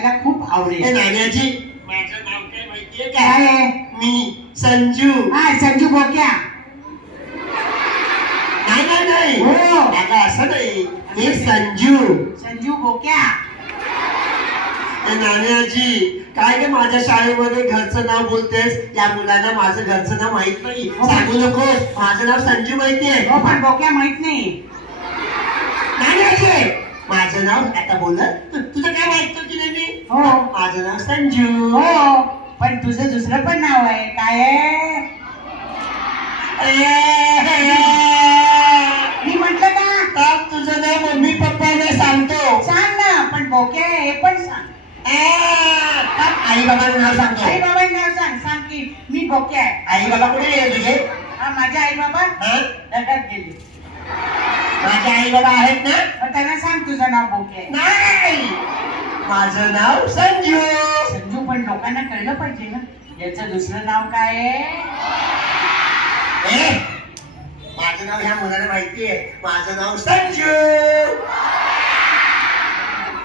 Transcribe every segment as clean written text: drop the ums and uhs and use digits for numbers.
ऐकायला खूप आवडेल. नाण्याजी, माझं नाव काय माहितीये का? काय आहे? मी संजू. हा, संजू बोक्या. नाही नाही नाही, हो. आता असं नाही, मी संजू. संजू बोक्या. नाण्याजी, काय ग माझ्या शाळेमध्ये घरचं नाव बोलतेस? या मुलांना माझं घरचं नाव माहित नाही. सांगू नकोस, माझं नाव संजू माहितीये. हो, पण बोक्या माहित नाही. नाण्याजी, माझं नाव आता बोलत तुझं काय वाटतं की नाही? मी हो, माझं नाव संजू. हो, पण तुझं दुसरं पण नाव आहे. काय आहे? मी म्हटलं का? तर तुझं नाव मम्मी पप्पाला सांगतो. सांग ना, पण बोक्या हे पण सांग. आई बाबांचं नाव सांगतो. आई बाबांचं नाव सांग. सांग की मी बोक्या आहे. आई बाबा कुठे गेले तुझे? हा, माझे आई बाबा जगात गेले. माझे आई बाबा आहेत ना? मग त्यांना सांग तुझं नाव बोक्या आहे. नाही, माझं नाव संजू. संजू, पण लोकांना कळलं पाहिजे ना याचं दुसरं नाव काय आहे. माझं नाव ह्या मुलाला माहितीये. माझं नाव संजू.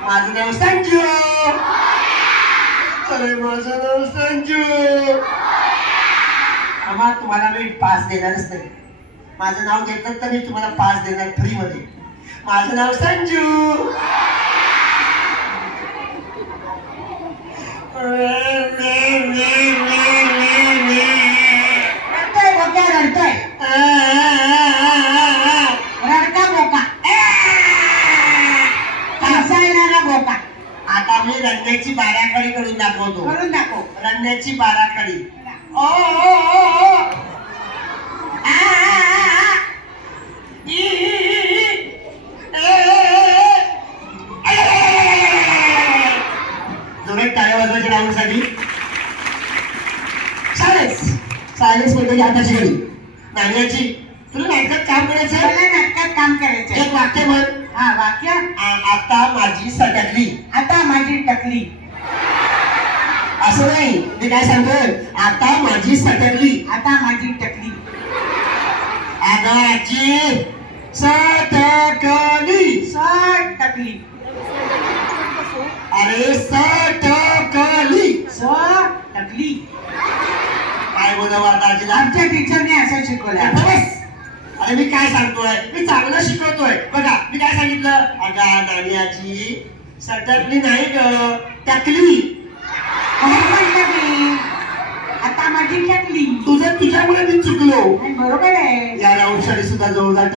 माझं नाव संजू. अरे माझं नाव संजू. आम्हा तुम्हाला मी पास देणारच नाही. माझं नाव घेतलं तर मी तुम्हाला पास देणार फ्री मध्ये. माझं नाव संजू. रडतोय बोक्या, रडतोय. रडका बोका. हसायला बोका. आता मी रडण्याची बाराखडी करून दाखवतो. करून दाखव. रडण्याची बाराखडी. ओ ओ ओ ओ. आ आ आ. ई ई ई. ए ए ए. जोरात टाळ्या वाजवायच्या राऊंडसाठी. सायलेन्स म्हणजे हाताची घडी. नाण्याची, तुला नाटकात काम करायचं? मला नाटकात काम करायचंय. एक वाक्य म्हण. हा, वाक्य. आता माझी सटकली. आता माझी टकली. असं नाही, मी काय सांगतोय, आता माझी सटकली. आता माझी टकली. अगं आजी, सटकली. सट टकली. अरे सटकली. सट टकली. काय बोलावं आता आजीला? आमच्या टीचरने असं शिकवलं. बस. अरे मी काय सांगतोय, मी चांगलं शिकवतोय. बघा मी काय सांगितलं, अगं नानी आजी, सटकली नाही ग, टकली. काय म्हटलं मी? आता माझी टकली. तुझ्यामुळे मी चुकलो. बरोबर आहे. या राऊंडसाठी सुद्धा जोरदार